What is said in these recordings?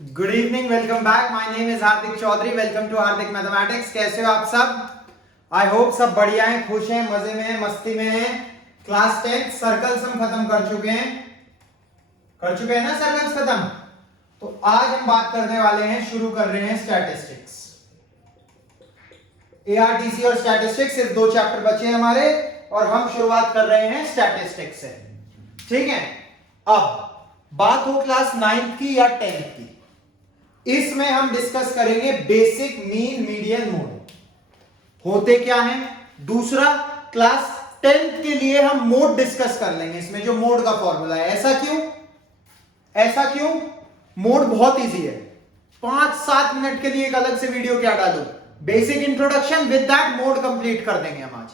Good evening, welcome back. My name is Hardik Chaudhary. Welcome to Hardik mathematics. कैसे हो आप सब? आई होप सब बढ़िया हैं, खुश हैं, मजे में हैं, मस्ती में हैं। क्लास 10 सर्कल्स हम खत्म कर चुके हैं ना सर्कल्स खत्म। तो आज हम बात करने वाले हैं, शुरू कर रहे हैं स्टैटिस्टिक्स। एआरटीसी और स्टैटिस्टिक्स सिर्फ 2 चैप्टर बचे हैं हमारे और हम शुरुआत कर रहे हैं स्टैटिस्टिक्स से। ठीक है, अब बात हो क्लास 9th की या 10th की, इसमें हम डिस्कस करेंगे बेसिक, मीन, मीडियन, मोड होते क्या हैं। दूसरा, क्लास 10th के लिए हम मोड डिस्कस कर लेंगे, इसमें जो मोड का फॉर्मूला है। ऐसा क्यों? मोड बहुत इजी है। 5-7 मिनट के लिए एक अलग से वीडियो क्या डालूं, basic introduction, with that mode complete कर देंगे हम आज।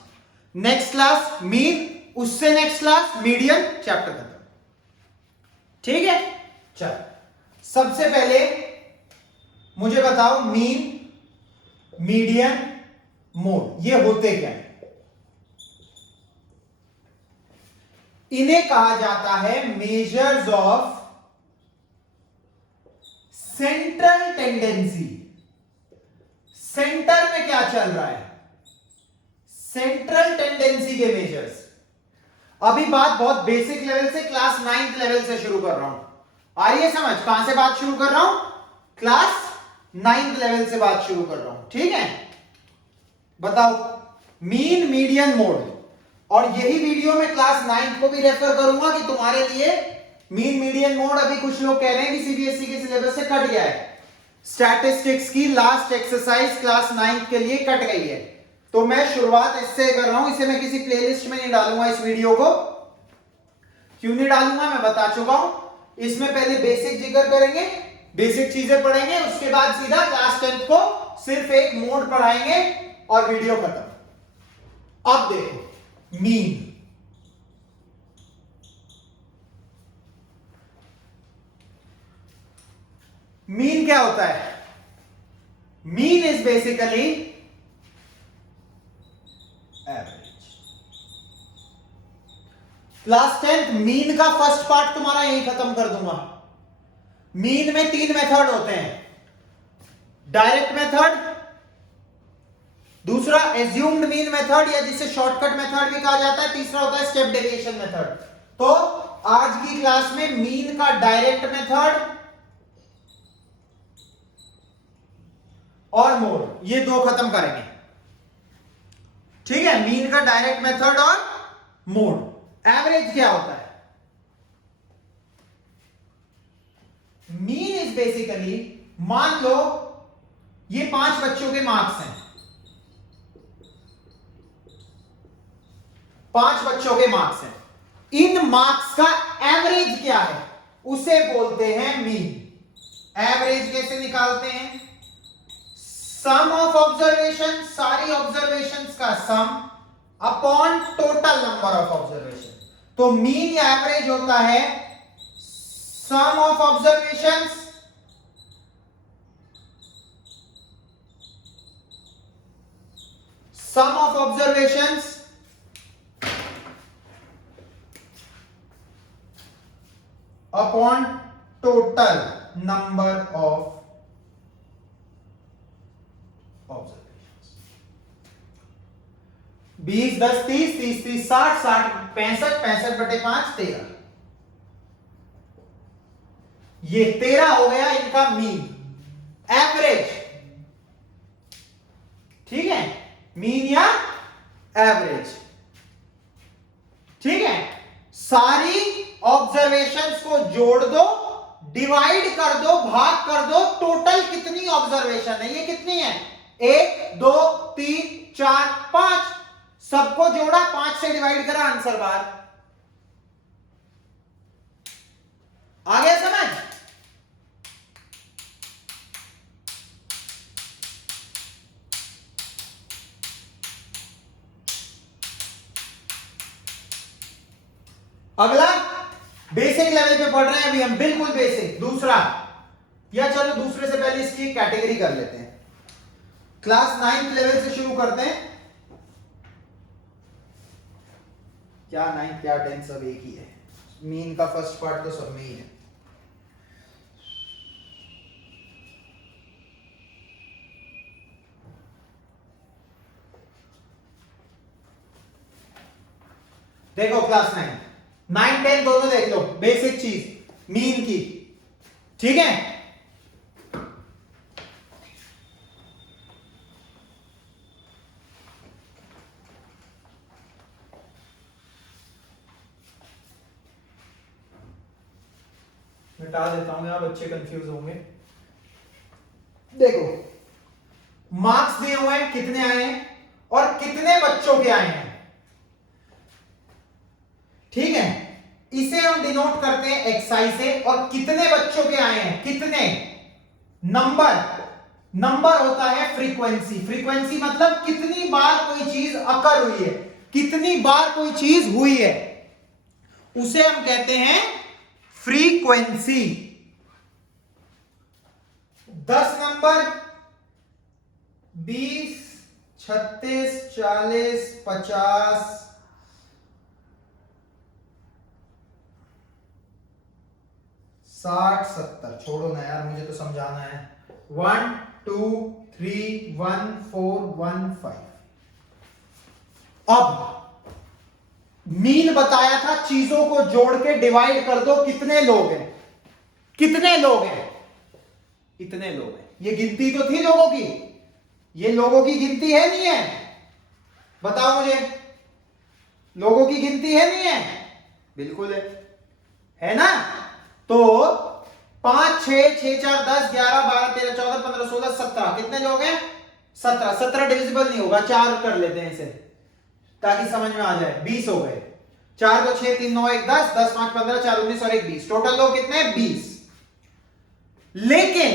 नेक्स्ट क्लास मीन, उससे नेक्स्ट क्लास मीडियन, चैप्टर खत्म। ठीक है, चल सबसे पहले मुझे बताओ मीन, मीडियन, मोड ये होते क्या है। इन्हें कहा जाता है measures of central tendency. Centre में क्या चल रहा है, सेंट्रल टेंडेंसी के मेजर्स। अभी बात बहुत बेसिक लेवल से, क्लास 9th लेवल से शुरू कर रहा हूं। आ रही है समझ? कहां से बात शुरू कर रहा हूं? क्लास 9th लेवल से बात शुरू कर रहा हूं। ठीक है, बताओ मीन, मीडियन, मोड। और यही वीडियो में क्लास 9th को भी रेफर करूंगा कि तुम्हारे लिए मीन, मीडियन, मोड। अभी कुछ लोग कह रहे हैं कि सीबीएसई के सिलेबस से कट गया है, स्टैटिस्टिक्स की लास्ट एक्सरसाइज क्लास 9th के लिए कट गई है। तो मैं शुरुआत इससे कर रहा हूं, इसे मैं किसी प्लेलिस्ट में नहीं डालूंगा। इस वीडियो को क्यों नहीं डालूंगा मैं बता चुका हूं। इसमें पहले बेसिक जिक्र करेंगे, बेसिक चीजें पढ़ेंगे, उसके बाद सीधा क्लास 10th को सिर्फ एक मोड पढ़ाएंगे और वीडियो खत्म। अब देखो मीन। मीन क्या होता है? Mean is basically average. Class 10th mean का फर्स्ट पार्ट तुम्हारा यही खत्म कर दूंगा। मीन में 3 मेथड होते हैं, डायरेक्ट मेथड, दूसरा एज्यूम्ड मीन मेथड या जिसे शॉर्टकट मेथड भी कहा जाता है, तीसरा होता है स्टेप डेविएशन मेथड। तो आज की क्लास में मीन का डायरेक्ट मेथड और मोड, ये 2 खत्म करेंगे। ठीक है, मीन का डायरेक्ट मेथड और मोड। एवरेज क्या होता है? मीन इज बेसिकली, मान लो ये 5 बच्चों के मार्क्स हैं, 5 बच्चों के मार्क्स हैं, इन मार्क्स का एवरेज क्या है उसे बोलते हैं मीन। एवरेज कैसे निकालते हैं? सम ऑफ ऑब्जर्वेशन, सारी ऑब्जर्वेशंस का sum upon total number of observation. तो मीन या एवरेज होता है sum of observations upon total number of observations. 20, 10, 30, 30, 30, 60, 60, 65, 65 बटे 5, 13। ये 13 हो गया इनका मीन, एवरेज। ठीक है, मीन या एवरेज। ठीक है, सारी ऑब्जर्वेशंस को जोड़ दो, डिवाइड कर दो, भाग कर दो, टोटल कितनी ऑब्जर्वेशन है, ये कितनी है? 1, 2, 3, 4, 5। सबको जोड़ा, 5 से डिवाइड करा, आंसर बाहर आ गया। समझ? अगला बेसिक लेवल पे पढ़ रहे हैं अभी हम, बिल्कुल बेसिक। दूसरा, या चलो दूसरे से पहले इसकी कैटेगरी कर लेते हैं। क्लास 9th लेवल से शुरू करते हैं। क्या 9th क्या 10th सब एक ही है। मीन का फर्स्ट पार्ट तो सब में ही है। देखो क्लास 9 10 दोनों देख लो, बेसिक चीज मीन की, ठीक है। मिटा देता हूं, यहां बच्चे कंफ्यूज होंगे। देखो मार्क्स दिए हुए हैं, कितने आए हैं और कितने बच्चों के आए हैं, ठीक है। इसे हम डिनोट करते हैं एक्सआई से, और कितने बच्चों के आए हैं, कितने नंबर होता है फ्रीक्वेंसी। फ्रीक्वेंसी मतलब कितनी बार कोई चीज अकर हुई है, कितनी बार कोई चीज हुई है, उसे हम कहते हैं फ्रीक्वेंसी। 10 नंबर 20 36 40 50 60 70, छोड़ो ना यार, मुझे तो समझाना है। 1 2 3 1 4 1 5। अब मीन बताया था, चीजों को जोड़ के डिवाइड कर दो, कितने लोग हैं, कितने लोग हैं, इतने लोग हैं। ये गिनती तो थी लोगों की, ये लोगों की गिनती है नहीं है, बताओ मुझे, लोगों की गिनती है नहीं है, बिल्कुल है ना। तो 5 6 6 4 10 11 12 13 14 15 16 17, कितने लोग हैं, 17। 17 डिविजिबल नहीं होगा, 4 कर लेते हैं इसे ताकि समझ में आ जाए। 20 हो गए, 4 2 6 3 9 1 10 10 5 15 4 19 और 1 20, टोटल लोग कितने, 20। लेकिन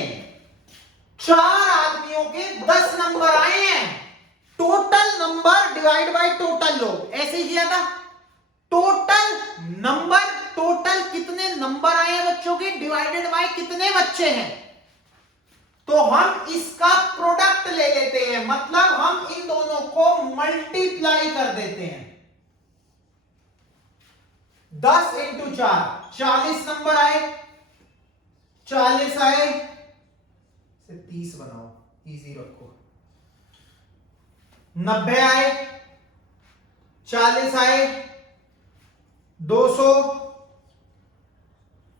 4 आदमियों के 10 नंबर आए हैं, total number divide by total लोग, ऐसे ही किया था। टोटल नंबर, टोटल कितने नंबर आए हैं बच्चों के डिवाइडेड बाय कितने बच्चे हैं, तो हम इसका प्रोडक्ट ले लेते हैं, मतलब हम इन दोनों को मल्टीप्लाई कर देते हैं। 10 इंटू 4 40 नंबर आए, 40 आए, 30 बनाओ, इजी रखो। 90 आए, 40 आए, 200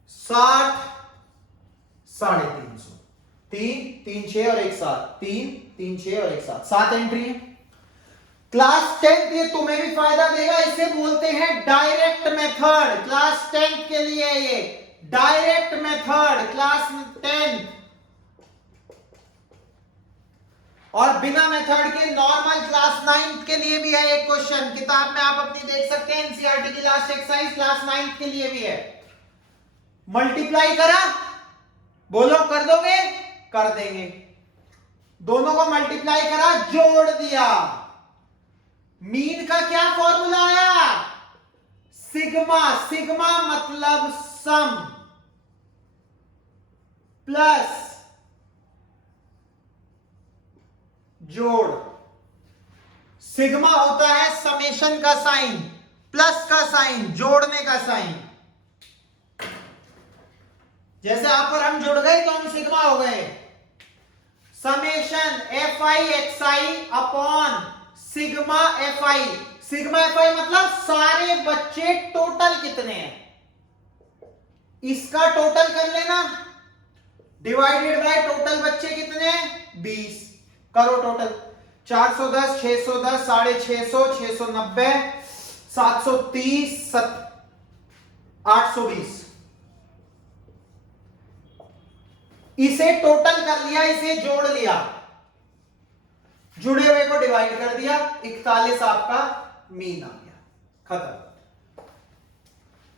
60 350, 3 3 6 और 1 7, 3 3 6 और 1 7, 7 एंट्री है। क्लास 10 ये तुम्हें भी फायदा देगा, इसे बोलते हैं डायरेक्ट मेथड। क्लास 10 के लिए ये डायरेक्ट मेथड, क्लास 10। और बिना मेथड के नॉर्मल क्लास 9 के लिए भी है एक क्वेश्चन, किताब में आप अपनी देख सकते हैं, एनसीईआरटी की लास्ट एक्सरसाइज क्लास 9 के लिए भी है। मल्टीप्लाई करा, बोलो कर दोगे, कर देंगे। दोनों को मल्टीप्लाई करा, जोड़ दिया, मीन का क्या फॉर्मूला आया, सिग्मा। सिग्मा मतलब सम प्लस जोड़। सिग्मा होता है समेशन का साइन, प्लस का साइन, जोड़ने का साइन। जैसे आप और हम जुड़ गए तो हम सिग्मा हो गए। Summation F I X I upon sigma F I. Sigma F आई मतलब सारे बच्चे टोटल कितने हैं, इसका टोटल कर लेना, डिवाइडेड बाय टोटल बच्चे कितने हैं, 20। करो टोटल, 410 610 650 690 730 820। इसे टोटल कर लिया, इसे जोड़ लिया, जुड़े हुए को डिवाइड कर दिया, 41 आपका मीन आ गया, खत्म।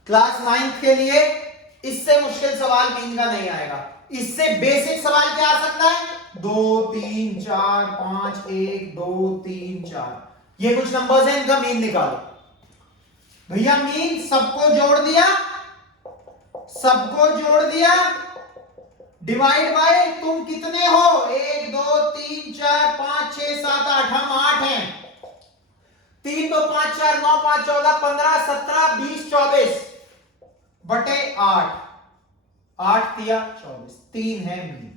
क्लास 9 के लिए इससे मुश्किल सवाल मीन का नहीं आएगा। इससे बेसिक सवाल क्या आ सकता है, 2 3 4 5 1 2 3 4, ये कुछ नंबर्स हैं, इनका मीन निकालो। भैया मीन सबको जोड़ दिया, सबको जोड़ दिया, डिवाइड बाय तुम कितने हो, 1 2 3 4 5 6 7 8, हम 8 हैं। 3 2 5 4 9 5 14 15 17 20 24 बटे 8, 8 तिया 24, 3 है मीन।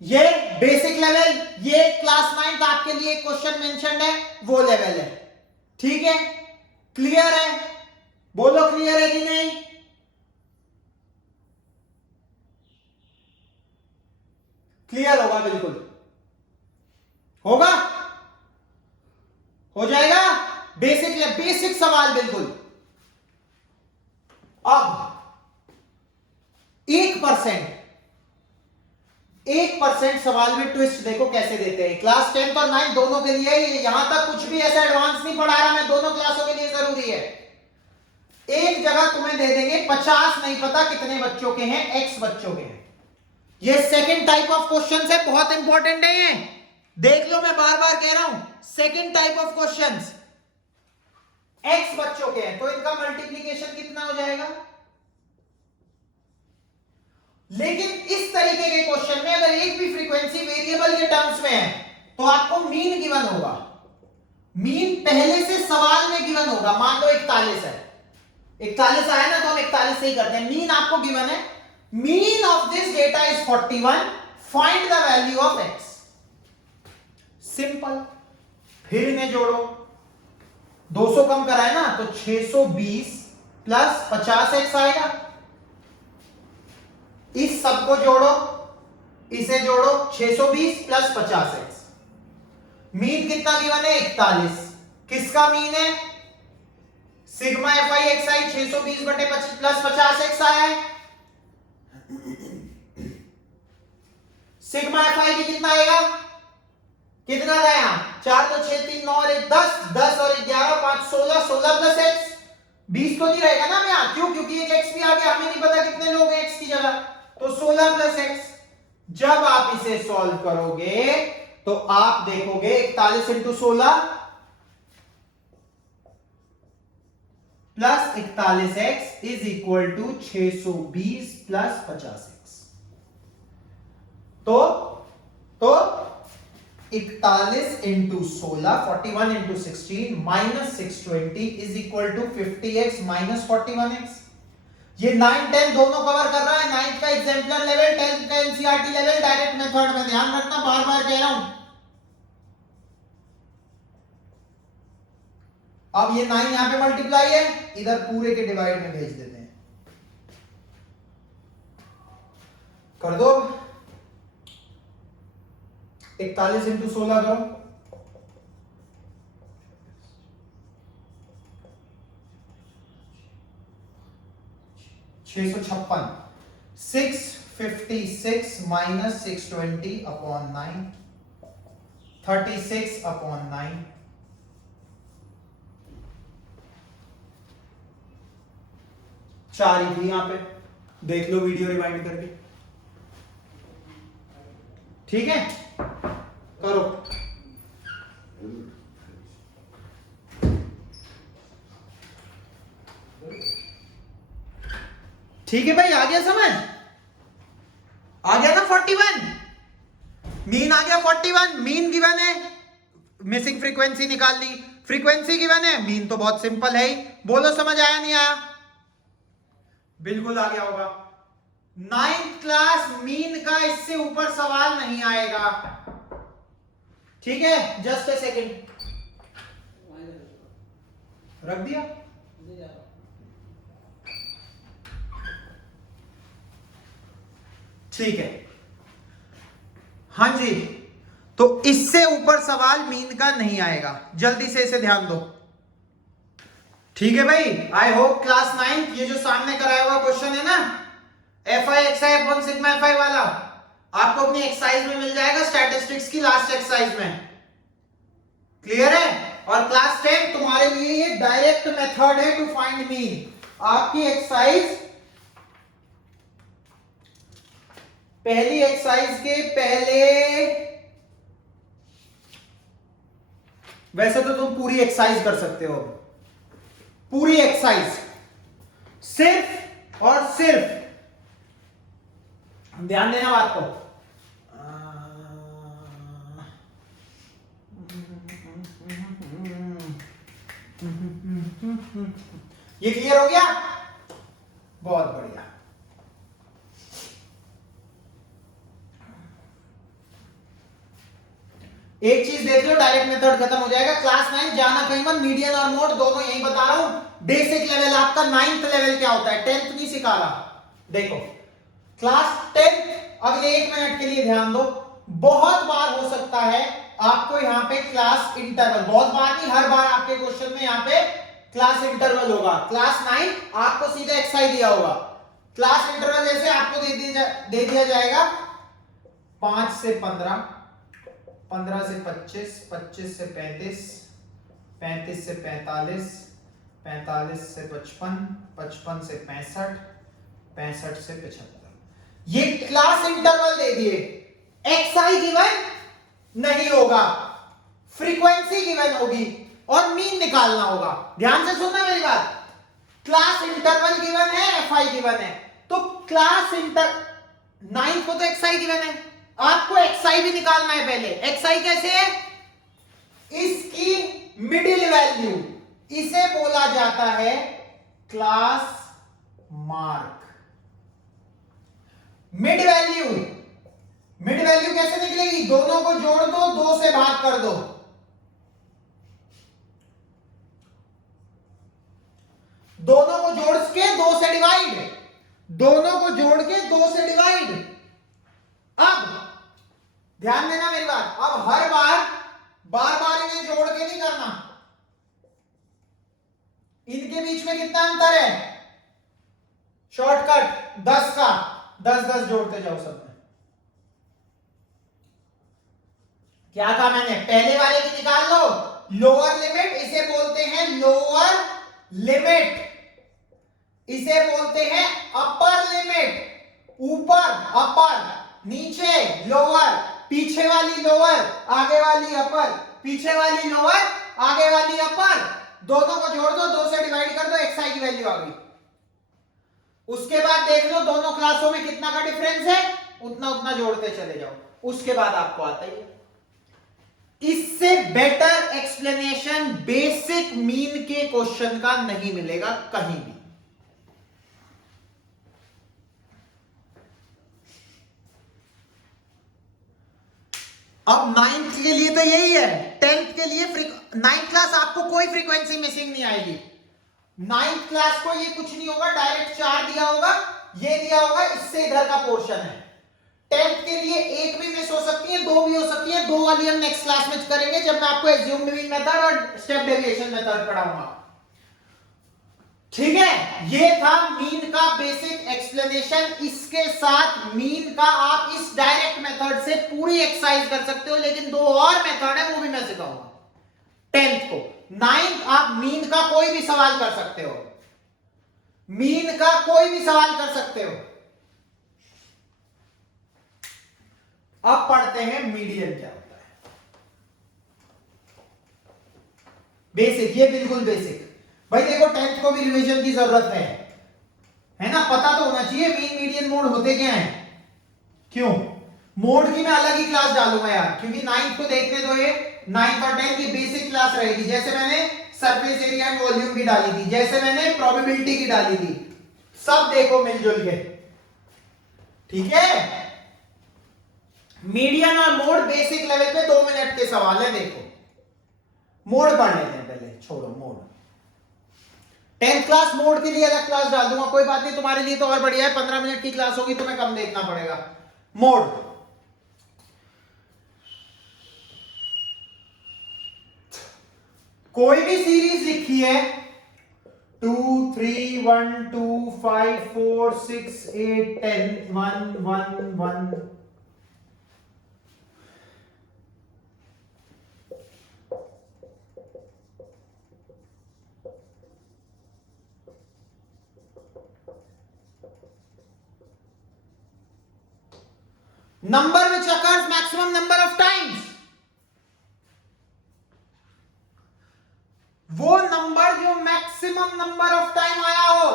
ये बेसिक लेवल, ये क्लास 9 आपके लिए क्वेश्चन मेंशन है, वो लेवल है। ठीक है, क्लियर है? बोलो क्लियर है कि नहीं? क्लियर होगा, बिल्कुल होगा, हो जाएगा। बेसिक सवाल बिल्कुल। अब 1% सवाल में ट्विस्ट देखो कैसे देते हैं। क्लास 10 और 9 दोनों के लिए, यहां तक कुछ भी ऐसा एडवांस नहीं पढ़ा रहा मैं, दोनों क्लासों के लिए जरूरी है। एक जगह तुम्हें दे देंगे 50, नहीं पता कितने बच्चों के हैं, x बच्चों के हैं। ये सेकंड टाइप ऑफ क्वेश्चंस है, बहुत इंपॉर्टेंट है ये, देख लो, मैं बार बार कह रहा हूं, second type of questions x बच्चों के हैं, तो इनका मल्टीप्लीकेशन कितना हो जाएगा? लेकिन इस तरीके के क्वेश्चन में अगर एक भी फ्रीक्वेंसी वेरिएबल के टर्म्स में है तो आपको मीन गिवन होगा। मीन पहले से सवाल में गिवन होगा। मान लो 41 है, 41 आया ना, तो हम 41 से ही करते हैं। मीन आपको गिवन है, mean of this data is 41, find the value of x। Simple. फिर इन्हें जोड़ो, 200 कम कराए ना तो 620 प्लस 50x आएगा। इस सब को जोड़ो, इसे जोड़ो, 620 प्लस 50x। मीन कितना गिवन है? 41। किसका मीन है? सिग्मा एफ आई एक्स आई 620 बटे प्लस 50x आया है। सिग्मा एफ आई भी कितना आएगा? कितना था यहां? 4 तो 6 3 9 और 1 10, 10 और 11 5 16, 16 प्लस x 20 तो नहीं रहेगा ना यहां, क्यों? क्योंकि एक x भी आ गया, हमें नहीं पता कितने लोग हैं x की जगह, तो 16 प्लस x। जब आप इसे सॉल्व करोगे तो आप देखोगे 41 into 16 plus 41x is equal to 620 plus 50x। तो 41 into 16, 41 into 16 minus 620 is equal to 50x minus 41x। ये 9 10 दोनों कवर कर रहा है, 9th का एग्जाम्पलर लेवल, 10th का एनसीईआरटी लेवल, डायरेक्ट मेथड में। ध्यान रखना, बार बार कह रहा हूं। अब ये 9 यहां पे मल्टीप्लाई है, इधर पूरे के डिवाइड में भेज देते हैं। कर दो, 41 इंटू 16 करो, 656। 656 माइनस 620 अपॉन 9, 36 अपॉन 9। चार ही थी यहां पे, देख लो वीडियो रिवाइंड करके, ठीक है? करो। ठीक है भाई, आ गया समझ? आ गया ना? 41 मीन आ गया। 41 मीन गिवन है, मिसिंग फ्रीक्वेंसी निकाल ली, फ्रीक्वेंसी गिवन है, मीन तो बहुत सिंपल है ही। बोलो समझ आया नहीं आया? बिल्कुल आ गया होगा। 9th क्लास मीन का इससे ऊपर सवाल नहीं आएगा, ठीक है? जस्ट ए सेकेंड, रख दिया। ठीक है, हाँ जी, तो इससे ऊपर सवाल मीन का नहीं आएगा, जल्दी से इसे ध्यान दो, ठीक है भाई? आई होप क्लास 9 ये जो सामने कराया हुआ क्वेश्चन है ना, F I X I upon sigma F आई वाला, आपको अपनी एक्सरसाइज में मिल जाएगा, स्टैटिस्टिक्स की लास्ट एक्सरसाइज में। क्लियर है? और क्लास 10 तुम्हारे लिए ये डायरेक्ट मेथड है टू फाइंड मीन। आपकी एक्सरसाइज, पहली एक्सरसाइज के पहले, वैसे तो तुम पूरी एक्सरसाइज कर सकते हो, पूरी एक्सरसाइज सिर्फ और सिर्फ ध्यान देना बात को, ये क्लियर हो गया? बहुत बढ़िया। एक चीज देख लो, डायरेक्ट मेथड खत्म हो जाएगा। क्लास 9 जाना कहीं मत, मीडियन और मोड दोनों यही बता रहा हूं। बेसिक लेवल आपका 9th लेवल क्या होता है, 10th नहीं सिखा रहा। देखो क्लास 10th, अगले 1 मिनट के लिए ध्यान दो। बहुत बार हो सकता है आपको यहां पे क्लास इंटरवल, बहुत बार नहीं, हर बार आपके क्वेश्चन में यहां पे क्लास इंटरवल होगा। क्लास 9 आपको सीधा एक्सआई दिया होगा, क्लास इंटरवल जैसे आपको दे दिया जाएगा 5 से 15, 15 से 25, 25 से 35, 35 से 45, 45 से 55, 55 से 65, 65 से 75। ये क्लास इंटरवल दे दिए। एक्सआई गिवन नहीं होगा, फ्रीक्वेंसी गिवन होगी और मीन निकालना होगा। ध्यान से सुनना मेरी बात। क्लास इंटरवल गिवन है, एफआई गिवन है। तो क्लास इंटर 9 को तो एक्सआई गिवन है, आपको एक्सआई भी निकालना है पहले। एक्सआई कैसे है, इसकी मिडिल वैल्यू, इसे बोला जाता है class mark. Mid value, mid value कैसे निकलेगी, दोनों को जोड़ दो, 2 से भाग कर दो। दोनों को जोड़ के 2 से डिवाइड, दोनों को जोड़ के 2 से डिवाइड। अब ध्यान देना मेरी बात, अब हर बार बार इन्हें जोड़ के नहीं करना। इनके बीच में कितना अंतर है, शॉर्टकट 10 का, 10 10 जोड़ते जाओ सब में। क्या कहा मैंने, पहले वाले की निकाल लो, लोअर लिमिट, इसे बोलते हैं लोअर लिमिट, इसे बोलते हैं अपर लिमिट। ऊपर अपर, नीचे लोअर, पीछे वाली लोअर, आगे वाली अपर, पीछे वाली लोअर, आगे वाली अपर। दोनों को जोड़ दो, 2 से डिवाइड कर दो, एक्सआई की वैल्यू आ गई। उसके बाद देख लो दोनों क्लासों में कितना का डिफरेंस है, उतना उतना जोड़ते चले जाओ। उसके बाद आपको आता ही है। इससे बेटर एक्सप्लेनेशन बेसिक मीन के क्वेश्चन का नहीं मिलेगा कहीं भी। अब 9th के लिए तो यही है, 10th के लिए 9th क्लास आपको कोई फ्रीक्वेंसी मिसिंग नहीं आएगी। 9th क्लास को ये कुछ नहीं होगा, डायरेक्ट 4 दिया होगा, ये दिया होगा, इससे इधर का पोर्शन है। 10th के लिए 1 भी मिस हो सकती है, 2 भी हो सकती है, 2 वाली हम नेक्स्ट क्लास में करेंगे जब मैं आपको एज्यूम्ड मीन मेथड और स्टेप डेविएशन मेथड पढ़ाऊंगा। ठीक है, ये था मीन का बेसिक एक्सप्लेनेशन। इसके साथ मीन का आप इस डायरेक्ट मेथड से पूरी एक्सरसाइज कर सकते हो, लेकिन 2 और मेथड है, वो भी मैं सिखाऊंगा 10th को। 9th आप मीन का कोई भी सवाल कर सकते हो, मीन का कोई भी सवाल कर सकते हो। अब पढ़ते हैं मीडियन क्या होता है। बेसिक, ये बिल्कुल बेसिक। भाई देखो 10th को भी रिवीजन की जरूरत है ना, पता तो होना चाहिए मीन मीडियन मोड होते क्या हैं। क्यों, मोड की मैं अलग ही क्लास डालूंगा यार, क्योंकि 9th को देखने दो, ये 9th और 10th की बेसिक क्लास रहेगी। जैसे मैंने सरफेस एरिया एंड वॉल्यूम की डाली थी, जैसे मैंने प्रोबेबिलिटी की डाली थी, सब देखो मिलजुल के। ठीक है, मीडियन और मोड बेसिक लेवल पे 2 मिनट के सवाल है। देखो मोड पढ़ लेते हैं पहले, छोड़ो मोड। 10th क्लास मोड के लिए अलग क्लास डाल दूंगा, कोई बात नहीं, तुम्हारे लिए तो और बढ़िया है, 15 मिनट की क्लास होगी, तुम्हें कम देखना पड़ेगा। मोड, कोई भी सीरीज लिखी है 2 3 1 2 5 4 6 8 10 1 1 1, number which occurs maximum number of times, वो नंबर जो मैक्सिमम नंबर ऑफ टाइम आया हो।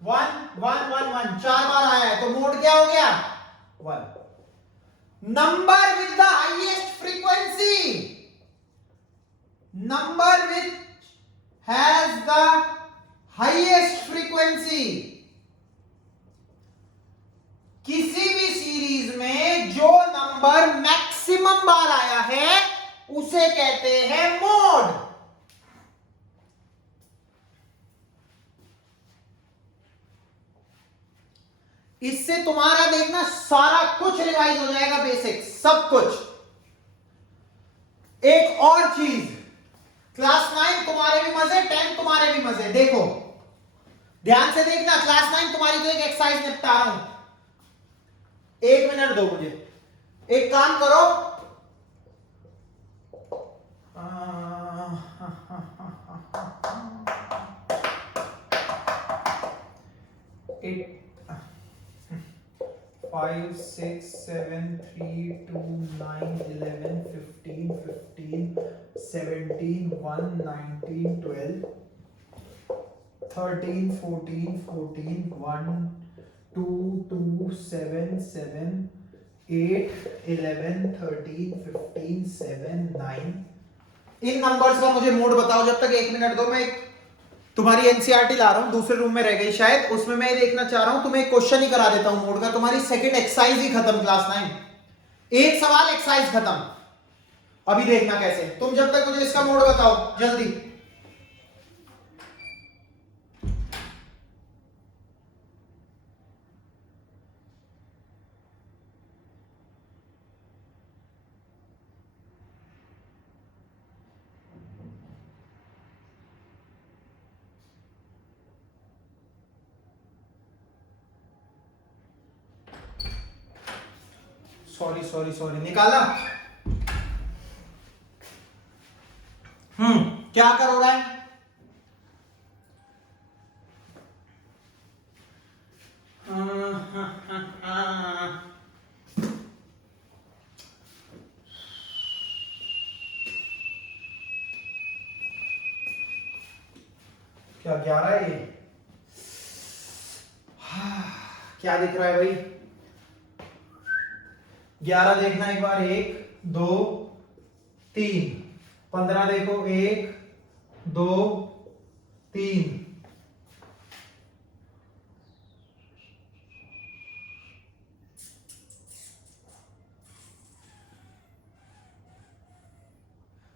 1 1 1 1 4 बार आया है, तो मोड क्या हो गया 1। Number with the highest frequency, number which has the highest frequency, किसी भी सीरीज में जो नंबर मैक्सिमम बार आया है उसे कहते हैं मोड। इससे तुम्हारा देखना सारा कुछ रिवाइज हो जाएगा, बेसिक सब कुछ। एक और चीज, क्लास 9 तुम्हारे भी मजे, 10 तुम्हारे भी मजे। देखो ध्यान से देखना, क्लास 9 तुम्हारी तो एक एक्सरसाइज निपटा रहा हूं, 1 मिनट दो मुझे। एक काम करो, एक 5 6 7 3 2 9 11 15 15 17 1 19 12 13 14 14 1 2 2 7 7 8 11 13 15 7 9। इन नंबर्स का मुझे मोड बताओ। जब तक 1 मिनट दो, मैं तुम्हारी एनसीईआरटी ला रहा हूं, दूसरे रूम में रह गई शायद, उसमें मैं देखना चाह रहा हूं, तुम्हें एक क्वेश्चन ही करा देता हूं मोड का। तुम्हारी सेकंड एक्सरसाइज ही खत्म क्लास 9, एक सवाल एक्सरसाइज खत्म। अभी देखना कैसे, तुम जब तक मुझे इसका मोड बताओ जल्दी। सॉरी सॉरी सॉरी, निकाला। क्या करो रहा है? क्या 11 है ये? क्या दिख रहा है भाई? 11 देखना एक बार, 1 2 3। 15 देखो, 1 2 3।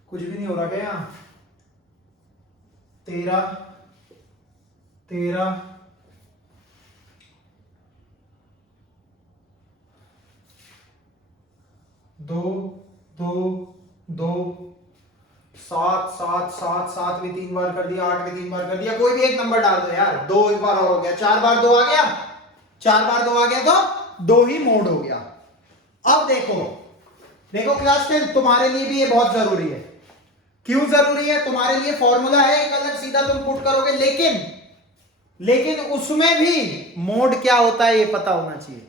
कुछ भी नहीं हो रहा क्या यहाँ? 13 13 2 2 2 7 7 7 7 भी 3 बार कर दिया, 8 भी 3 बार कर दिया। कोई भी एक नंबर डाल दो यार। 2 एक बार और हो गया, 4 बार 2 आ गया, 4 बार 2 आ गया तो 2 ही मोड हो गया। अब देखो देखो क्लास 10 तुम्हारे लिए भी ये बहुत जरूरी है। क्यों जरूरी है? तुम्हारे लिए फॉर्मूला है एक अलग, सीधा तुम पुट करोगे, लेकिन उसमें भी मोड क्या होता है ये पता होना चाहिए।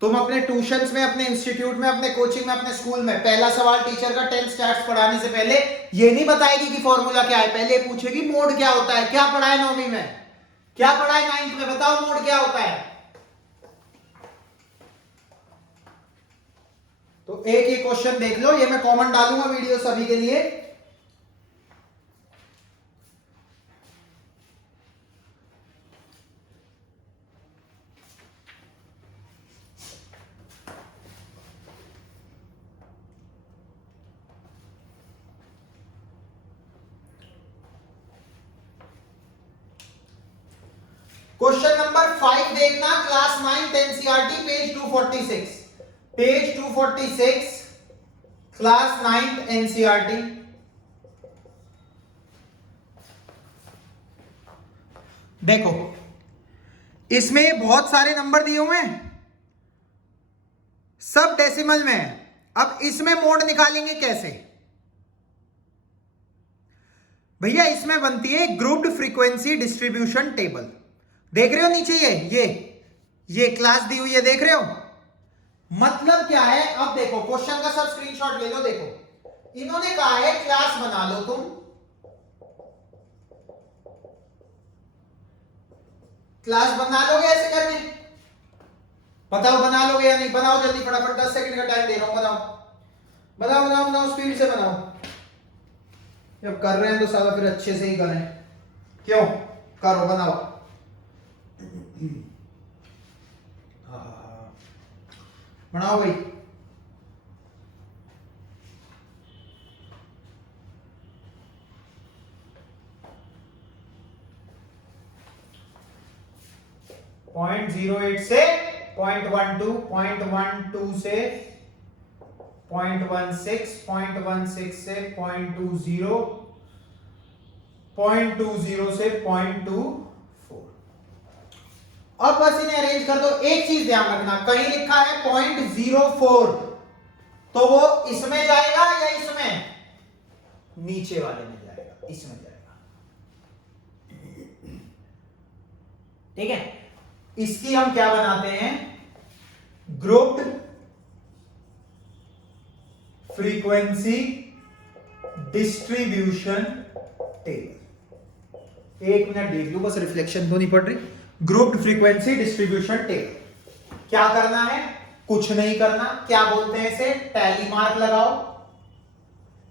तुम अपने ट्यूशंस में, अपने इंस्टीट्यूट में, अपने कोचिंग में, अपने स्कूल में पहला सवाल टीचर का 10 स्टैट्स पढ़ाने से पहले ये नहीं बताएगी कि फॉर्मूला क्या है, पहले पूछेगी मोड क्या होता है। क्या पढ़ा है 9वीं में, क्या पढ़ा है 9th में, बताओ मोड क्या होता है। तो एक ही क्वेश्चन देख लो, ये मैं कॉमन डालूंगा वीडियो सभी के लिए। क्वेश्चन नंबर 5 देखना, class 9 NCERT page 246, page 246 class 9 NCERT. देखो इसमें बहुत सारे नंबर दिए हुए हैं, सब डेसिमल में है। अब इसमें मोड निकालेंगे कैसे भैया? इसमें बनती है ग्रुप्ड फ्रीक्वेंसी डिस्ट्रीब्यूशन टेबल। देख रहे हो नीचे ये क्लास दी हुई है, देख रहे हो? मतलब क्या है? अब देखो क्वेश्चन का सब स्क्रीनशॉट ले लो। देखो इन्होंने कहा है क्लास बना लो तुम, क्लास बना लोगे ऐसे करके? बताओ बना लोगे या नहीं? बनाओ जल्दी फटाफट, 10 सेकंड का टाइम दे रहा हूं। बनाओ स्पीड से बनाओ। जब कर रहे हैं तो साला फिर अच्छे से ही करें। क्यों? करो, बनाओ। बनाओ भाई। पॉइंट 08 से 0.12, 0.12 से 0.16, 0.16 से 0.20, 0.20 से 0.24। अब बस इन्हें अरेंज कर दो। एक चीज ध्यान रखना, कहीं लिखा है 0.04, तो वो इसमें जाएगा या इसमें? नीचे वाले में जाएगा, इसमें जाएगा। ठीक है, इसकी हम क्या बनाते हैं? Grouped frequency distribution table. एक मिनट देख लो, बस रिफ्लेक्शन तो नहीं पड़ रही। ग्रुप्ड फ्रीक्वेंसी डिस्ट्रीब्यूशन टेबल क्या करना है? कुछ नहीं करना। क्या बोलते हैं इसे? टैली मार्क लगाओ।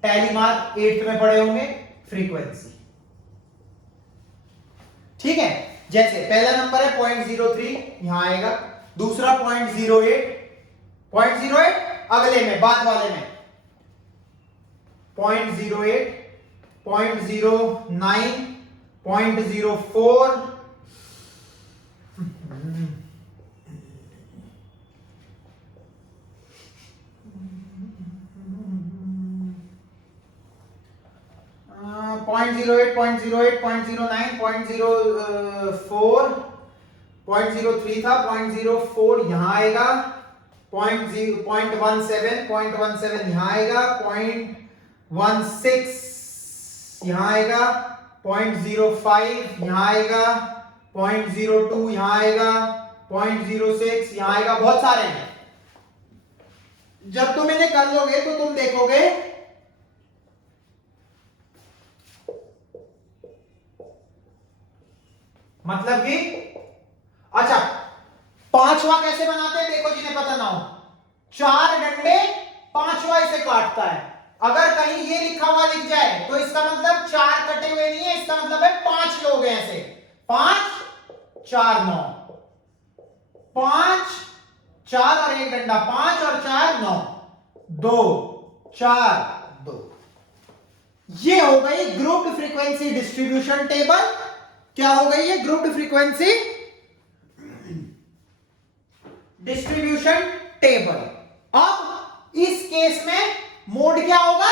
टैली मार्क 8th में पढ़े होंगे, फ्रीक्वेंसी। ठीक है, जैसे पहला नंबर है 0.03, यहां आएगा। दूसरा 0.08, 0.08 अगले में, बाद वाले में 0.08, 0.09, 0.04, 0.08, 0.08, 0.09, 0.04, 0.03 था, 0.04 यहां आएगा। 0.17, 0.17 यहां आएगा। 0.16 यहां आएगा। 0.05 यहां आएगा। 0.02 यहां आएगा। 0.06 यहां आएगा। बहुत सारे हैं। जब तुम इन्हें कर लोगे तो तुम देखोगे मतलब कि, अच्छा, पांचवा कैसे बनाते हैं देखो, जिन्हें पता ना हो। 4 डंडे, पांचवा इसे काटता है। अगर कहीं ये लिखा हुआ लिख जाए तो इसका मतलब 4 कटे हुए नहीं है, इसका मतलब है 5 लोग हैं ऐसे। 5 4 9, 5 4 और 1 डंडा, 5 और 4 9, 2 4 2। ये हो गई ग्रुप्ड फ्रीक्वेंसी डिस्ट्रीब्यूशन टेबल। क्या हो गई है? Grouped frequency distribution table. अब इस केस में मोड क्या होगा?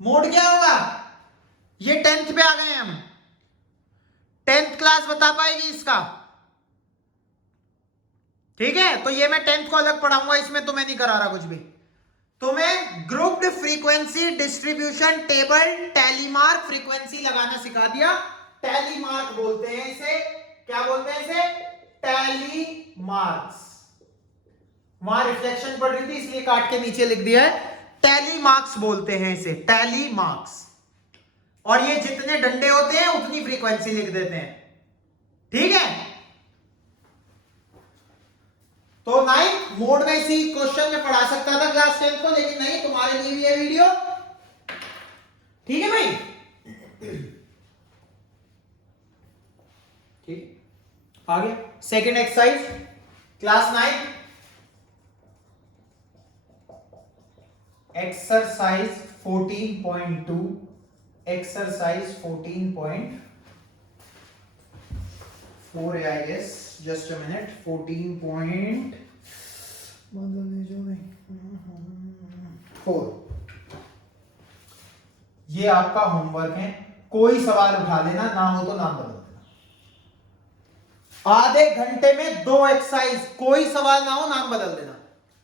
मोड क्या होगा? ये 10th पे आ गए हम। 10th क्लास बता पाएगी इसका? ठीक है, तो ये मैं 10th को अलग पढ़ाऊंगा, इसमें तो मैं नहीं करा रहा कुछ भी। तुम्हें grouped frequency distribution table tally mark frequency लगाना सिखा दिया। टैली मार्क बोलते हैं इसे। क्या बोलते हैं इसे? Tally marks. वहां रिफ्लेक्शन पड़ रही थी इसलिए काट के नीचे लिख दिया है। टैली मार्क्स बोलते हैं इसे, टैली मार्क्स। और ये जितने डंडे होते हैं उतनी फ्रीक्वेंसी लिख देते हैं। ठीक है, तो 9 मोड में इसी क्वेश्चन में पढ़ा सकता था क्लास 10 को, लेकिन नहीं, तुम्हारे लिए भी है वीडियो। ठीक है भाई, ठीक। आगे second exercise, class 9, exercise 14.2, exercise 14.4 है I guess. Just a minute. 14.4 ये आपका होमवर्क है। कोई सवाल उठा लेना, ना हो तो नाम बदल देना। आधे घंटे में 2 एक्सरसाइज, कोई सवाल ना हो नाम बदल देना।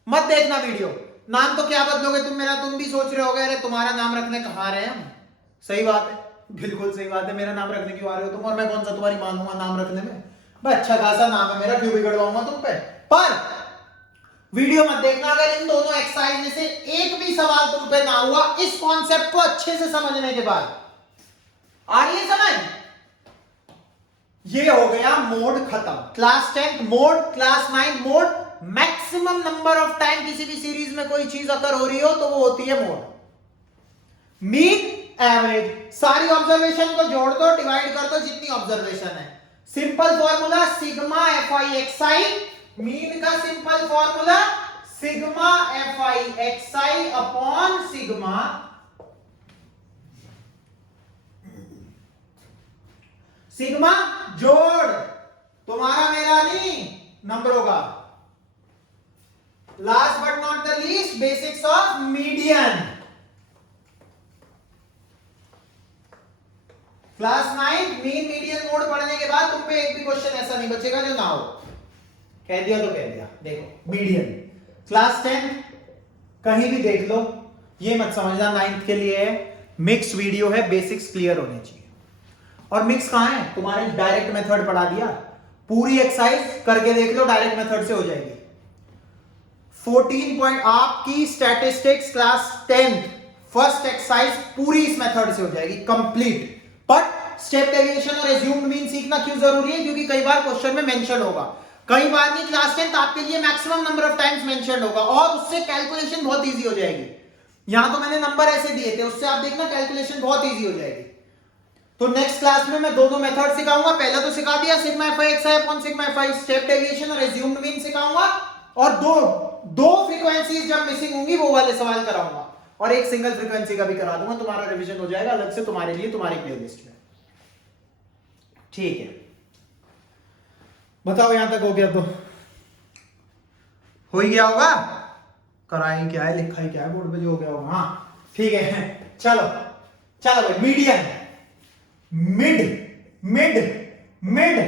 मत देखना वीडियो। नाम तो क्या बदलोगे तुम मेरा? तुम भी सोच रहे होगे अरे तुम्हारा नाम रखने कहाँ रहे हम। सही बात है, बिल्कुल सही बात है। मेरा नाम रखने क्यों आ रहे हो तुम? और मैं कौन सा तुम्हारी मानूंगा नाम रखने में? भाई अच्छा खासा नाम है मेरा, क्यों बिगड़वाऊंगा तुम पे? पर वीडियो मत देखना अगर इन दोनों एक्सरसाइज में से एक भी सवाल तुम पे ना हुआ, इस कॉन्सेप्ट को अच्छे से समझने के बाद। आ रही है समझ? ये हो गया मोड खत्म। Class 10 mode, class 9 mode. Maximum number of time किसी भी सीरीज में कोई चीज अगर हो रही हो तो वो होती है मोड। मीन, एवरेज, सारी ऑब्जर्वेशन को जोड़ दो, डिवाइड कर दो जितनी ऑब्जर्वेशन है। Simple formula sigma F I X I, mean का simple formula sigma F I X I upon sigma sigma जोड़, तुम्हारा मेरा नहीं, नंबरों का। Last but not the least, basics of median. Class 9 mean median mode पढ़ने के बाद तुम पे एक भी क्वेश्चन ऐसा नहीं बचेगा जो ना हो। कह दिया तो कह दिया। देखो मीडियन क्लास 10 कहीं भी देख लो, ये मत समझना 9th के लिए है, मिक्स वीडियो है, बेसिक्स क्लियर होने चाहिए। और मिक्स कहां है, तुम्हारे डायरेक्ट मेथड पढ़ा दिया, पूरी एक्सरसाइज करके देख लो, डायरेक्ट मेथड से हो जाएगी। 14 पॉइंट आपकी स्टैटिस्टिक्स क्लास 10 फर्स्ट एक्सरसाइज पूरी इस मेथड से हो जाएगी कंप्लीट। बट स्टेप डेविएशन और एज्यूम्ड मीन सीखना क्यों जरूरी है, क्योंकि कई बार क्वेश्चन में मेंशन होगा, कई बार नहीं, क्लास 10 आपके लिए maximum number of times mention होगा और उससे कैलकुलेशन बहुत इजी हो जाएगी। यहां तो मैंने नंबर ऐसे दिए थे, उससे आप देखना कैलकुलेशन बहुत इजी हो जाएगी। तो नेक्स्ट क्लास में मैं दोनों मेथड सिखाऊंगा, पहला तो सिखा दिया sigma F I X I upon sigma F I, step deviation और एज्यूम्ड मीन सिखाऊंगा, और दो फ्रीक्वेंसीज जब मिसिंग होंगी वो वाले सवाल कराऊंगा, और एक सिंगल फ्रीक्वेंसी का भी करा दूंगा, तुम्हारा रिवीजन हो जाएगा अलग से तुम्हारे लिए, तुम्हारी प्लेलिस्ट में। ठीक है, बताओ यहां तक हो गया तो हो ही गया होगा, कराई क्या है, लिखा ही क्या है बोर्ड पे, जो हो गया होगा। हाँ ठीक है, चलो चलो भाई, median, mid mid mid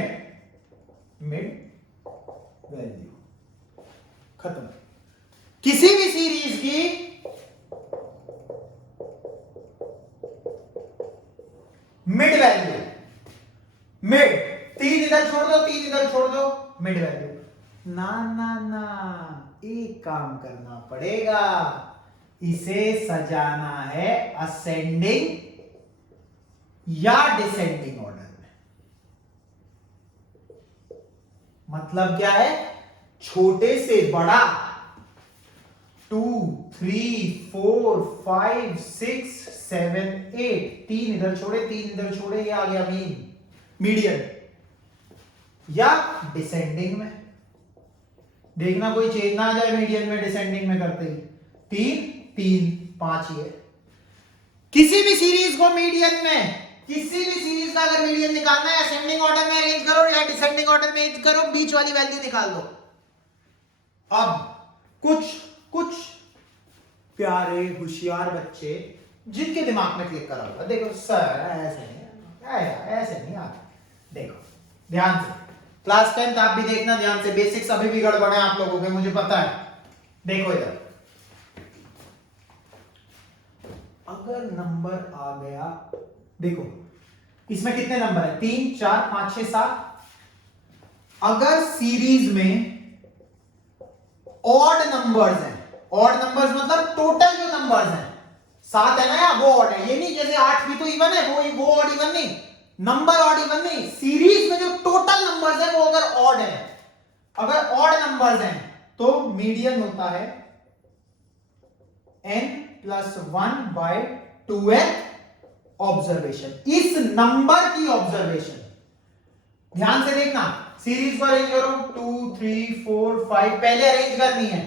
mid value खत्म। किसी भी सीरीज की मिड वैल्यू, मिड, 3 इधर छोड़ दो, 3 इधर छोड़ दो, मिड वैल्यू। ना ना ना, एक काम करना पड़ेगा, इसे सजाना है असेंडिंग या डिसेंडिंग ऑर्डर में। मतलब क्या है, छोटे से बड़ा, 2 3 4 5 6 7 8, 3 इधर छोड़े, 3 इधर छोड़े, ये आ गया मीडियन, या डिसेंडिंग में। देखना कोई चेंज ना आ जाए मीडियन में डिसेंडिंग में करते ही, 3 3 5 ही है। किसी भी सीरीज को मीडियन में, किसी भी सीरीज का अगर मीडियन निकालना है, असेंडिंग ऑर्डर में अरेंज करो या डिसेंडिंग ऑर्डर में अरेंज करो, बीच वाली वैल्यू निकाल दो। अब कुछ प्यारे होशियार बच्चे जिनके दिमाग में क्लिक करा होगा, देखो सर ऐसे नहीं आता, देखो ध्यान से, क्लास 10 आप भी देखना ध्यान से, बेसिक्स अभी भी गड़बड़ है आप लोगों के, मुझे पता है। देखो इधर, अगर नंबर आ गया, देखो इसमें कितने नंबर है, 3 4 5 6 7। अगर सीरीज में ऑड नंबर्स हैं, ऑड नंबर्स मतलब टोटल जो नंबर्स हैं, 7 है ना यार, वो ऑड है, ये नहीं जैसे 8 भी तो इवन है, वो ऑड इवन नहीं, नंबर ऑड इवन नहीं, सीरीज में जो टोटल नंबर्स है वो अगर ऑड है, अगर ऑड नंबर्स हैं तो मीडियन होता है n+1/2th ऑब्जर्वेशन, इस नंबर की ऑब्जर्वेशन। ध्यान से देखना, सीरीज को अरेंज करो, 2 3 4 5, पहले अरेंज करनी है,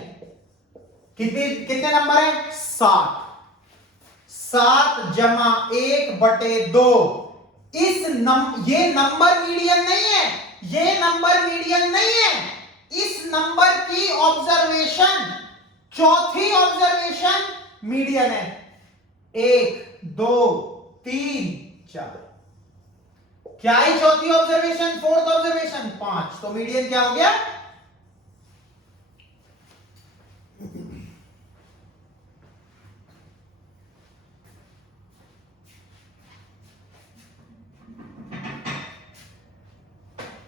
कितने नंबर है, 7, 7 जमा 1/2, ये नंबर मीडियन नहीं है, ये नंबर मीडियन नहीं है, इस नंबर की ऑब्जर्वेशन, चौथी ऑब्जर्वेशन मीडियन है, 1 2 3 4, क्या है चौथी ऑब्जर्वेशन, फोर्थ ऑब्जर्वेशन 5, तो मीडियन क्या हो गया,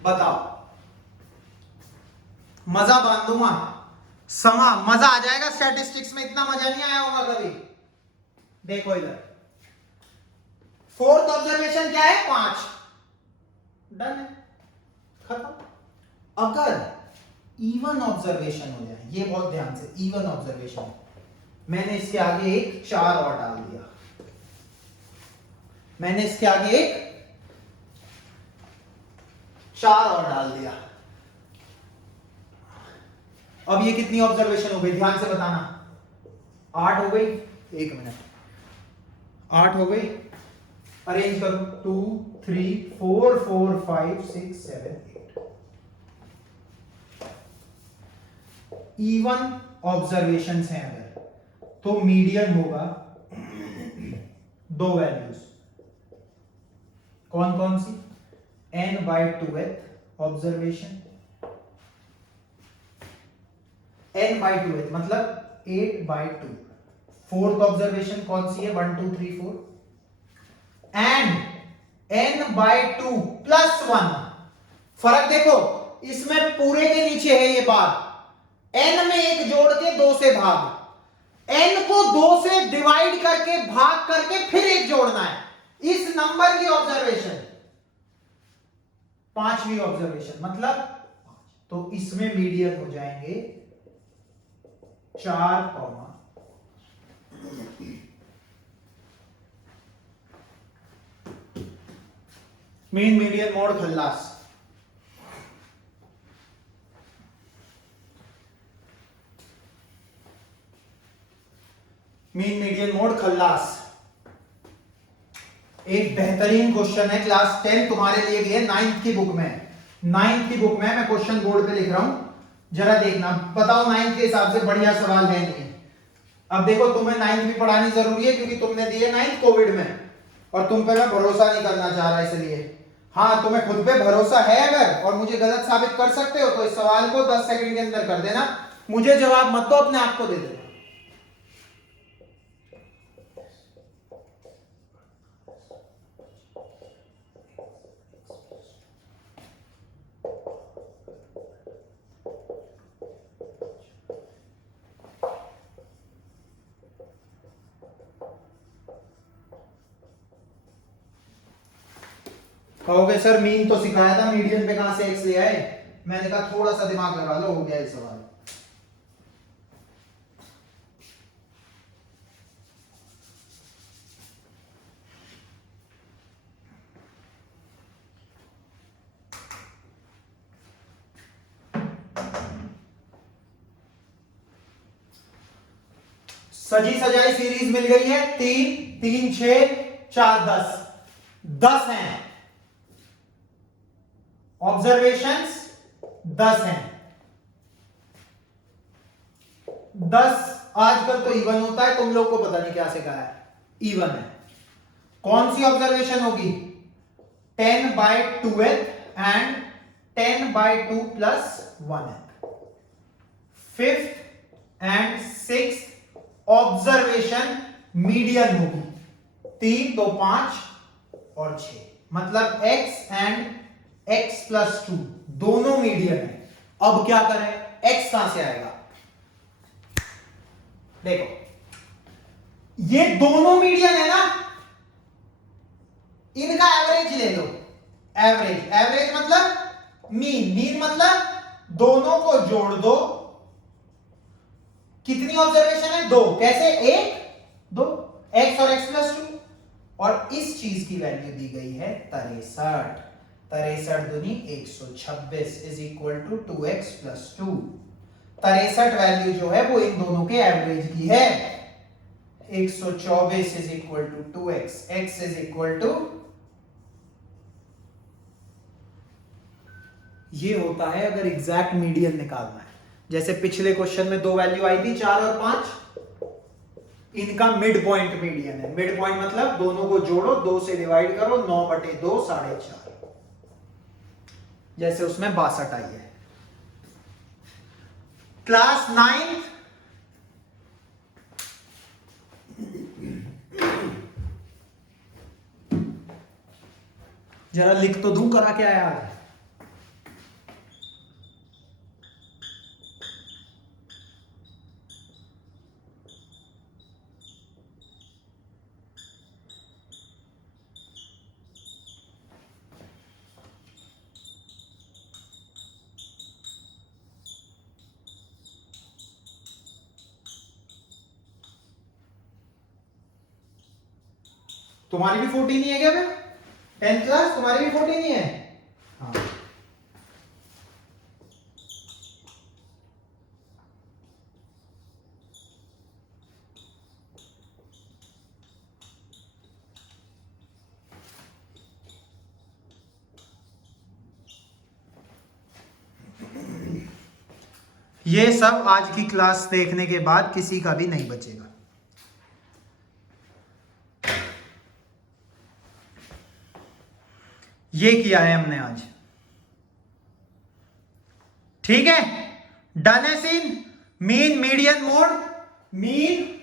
बताओ। मजा बांधूंगा, मजा आ जाएगा स्टैटिस्टिक्स में, इतना मजा नहीं आया होगा कभी। देखो इधर, फोर्थ ऑब्जर्वेशन क्या है, 5, डन है, खत्म। अगर इवन ऑब्जर्वेशन हो जाए, ये बहुत ध्यान से, इवन ऑब्जर्वेशन, मैंने इसके आगे एक 4 और डाल दिया, मैंने इसके आगे एक 4 और डाल दिया। अब ये कितनी ऑब्जर्वेशन हो गई, ध्यान से बताना। 8 हो गई, 1 मिनट, 8 हो गई, अरेंज करो, 2 3 4 4 5 6 7 8। इवन ऑब्जर्वेशन हैं अगर, तो मीडियन होगा 2 वैल्यूज, कौन कौन सी, n/2th ऑब्जर्वेशन, n/2th मतलब 8/2। फोर्थ ऑब्जर्वेशन कौन सी है, 1 2 3 4, एंड n/2 प्लस 1। फर्क देखो, इसमें पूरे के नीचे है ये बात, n में 1 जोड़ के 2 से भाग, n को 2 से डिवाइड करके भाग करके फिर 1 जोड़ना है, इस नंबर की ऑब्जर्वेशन 5वीं ऑब्जर्वेशन मतलब 5। तो इसमें मीडियन हो जाएंगे 4, मीन मीडियन मोड खल्लास। मीन मीडियन मोड खल्लास एक बेहतरीन क्वेश्चन है, क्लास 10 तुम्हारे लिए भी है, 9th की बुक में, 9th की बुक में मैं क्वेश्चन बोर्ड पे लिख रहा हूं, जरा देखना, बताओ 9th के हिसाब से बढ़िया सवाल है नहीं है। अब देखो तुम्हें 9th भी पढ़ानी जरूरी है क्योंकि तुमने दिए 9th कोविड में, और तुम पे मैं भरोसा नहीं करना चाह रहा, इसलिए हाँ तुम्हें खुद पे भरोसा है अगर, और मुझे गलत साबित कर सकते हो, तो इस सवाल को 10 सेकंड के अंदर कर देना, मुझे जवाब मत दो, अपने आप को दे देना। कहोगे सर मीन तो सिखाया था, मीडियन पे कहां से एक्स ले आए, मैंने कहा थोड़ा सा दिमाग लगा लो, हो गया ये सवाल। सजी सजाई सीरीज मिल गई है, 3 3 6 4 10, 10 हैं ऑब्जर्वेशंस, 10 हैं, 10 आजकल तो इवन होता है, तुम लोग को पता नहीं क्या सिखाया है, इवन है। कौन सी ऑब्जर्वेशन होगी, 10/2th and 10/2 plus 1th। 5th and 6th observation median होगी, 3 2 5 और 6, मतलब x एंड x प्लस 2 दोनों मीडियन है। अब क्या करें, x कहां से आएगा, देखो ये दोनों मीडियन है ना, इनका एवरेज ले लो, एवरेज, एवरेज मतलब मीन, मीन मतलब दोनों को जोड़ दो, कितनी ऑब्जर्वेशन है, 2, कैसे, 1 2, x और x प्लस 2, और इस चीज की वैल्यू दी गई है 63, 63 दूनी 126 is equal to 2x plus 2। 63 value जो है वो इन दोनों के एवरेज की है, 124 is equal to 2x, x is equal to, ये होता है अगर एग्जैक्ट मीडियन निकालना है। जैसे पिछले क्वेश्चन में 2 वैल्यू आई थी 4 और 5, इनका मिड पॉइंट मीडियन है, मिड पॉइंट मतलब दोनों को जोड़ो, 2 से डिवाइड करो, 9/2 4.5, जैसे उसमें 62 आई है। क्लास 9 जरा लिख तो दूं, करा क्या यार, तुम्हारी भी 14 ही है क्या, 10th क्लास तुम्हारी भी 14 ही है, हाँ ये सब आज की क्लास देखने के बाद किसी का भी नहीं बचेगा। ये किया है हमने आज, ठीक है। डन है scene. Mean, median, mode. Mean,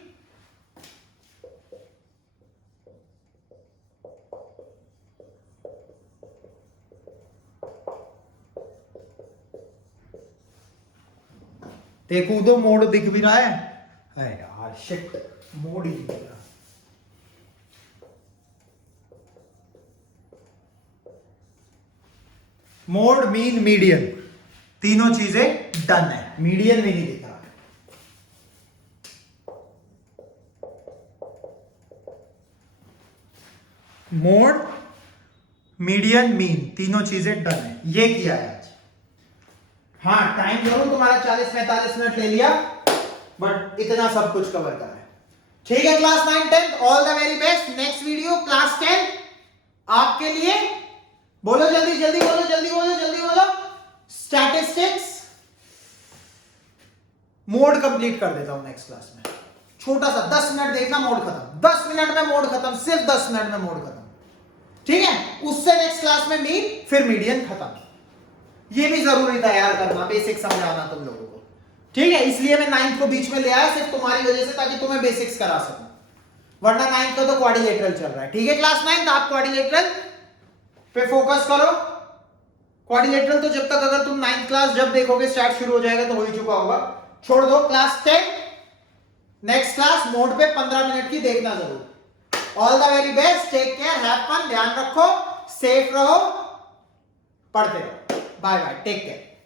देखो दो मोड दिख भी रहा है। अरे यार शिट, मोड ही दिख रहा। मोड, मीन, मीडियन, तीनों चीजें डन है। मीडियन भी नहीं दिख रहा। मोड, मीडियन, मीन, तीनों चीजें डन है। ये किया है आज। हाँ, टाइम जरूर तुम्हारा 40-45 मिनट ले लिया, बट इतना सब कुछ कवर कर रहे हैं। ठीक है class 9 10, all the very best. Next video class 10 आपके लिए। बोलो जल्दी जल्दी बोलो, जल्दी बोलो, जल्दी बोलो। स्टैटिस्टिक्स मोड कंप्लीट कर देता हूं नेक्स्ट क्लास में। छोटा सा 10 मिनट देखना, मोड खत्म। 10 मिनट में मोड खत्म, सिर्फ 10 मिनट में मोड खत्म, ठीक है। उससे नेक्स्ट क्लास में मीन, फिर मीडियन खत्म। ये भी जरूरी था यार करना, बेसिक समझाना तुम लोगों को, ठीक है। इसलिए मैं 9th को बीच में ले आया, सिर्फ तुम्हारी वजह से, ताकि तुम्हें बेसिक्स करा सकूं। वरना 9th का तो क्वाड्रिलेटरल चल रहा है, ठीक है। क्लास 9 आप क्वाड्रिलेटरल पे फोकस करो। क्वाड्रिलेटरल तो जब तक, अगर तुम 9th क्लास जब देखोगे स्टार्ट शुरू हो जाएगा तो हो ही चुका होगा, छोड़ दो। क्लास 10 नेक्स्ट क्लास मोड पे 15 मिनट की देखना जरूर। All the very best, take care, have fun, ध्यान रखो, सेफ रहो, पढ़ते रहो। Bye bye, take care.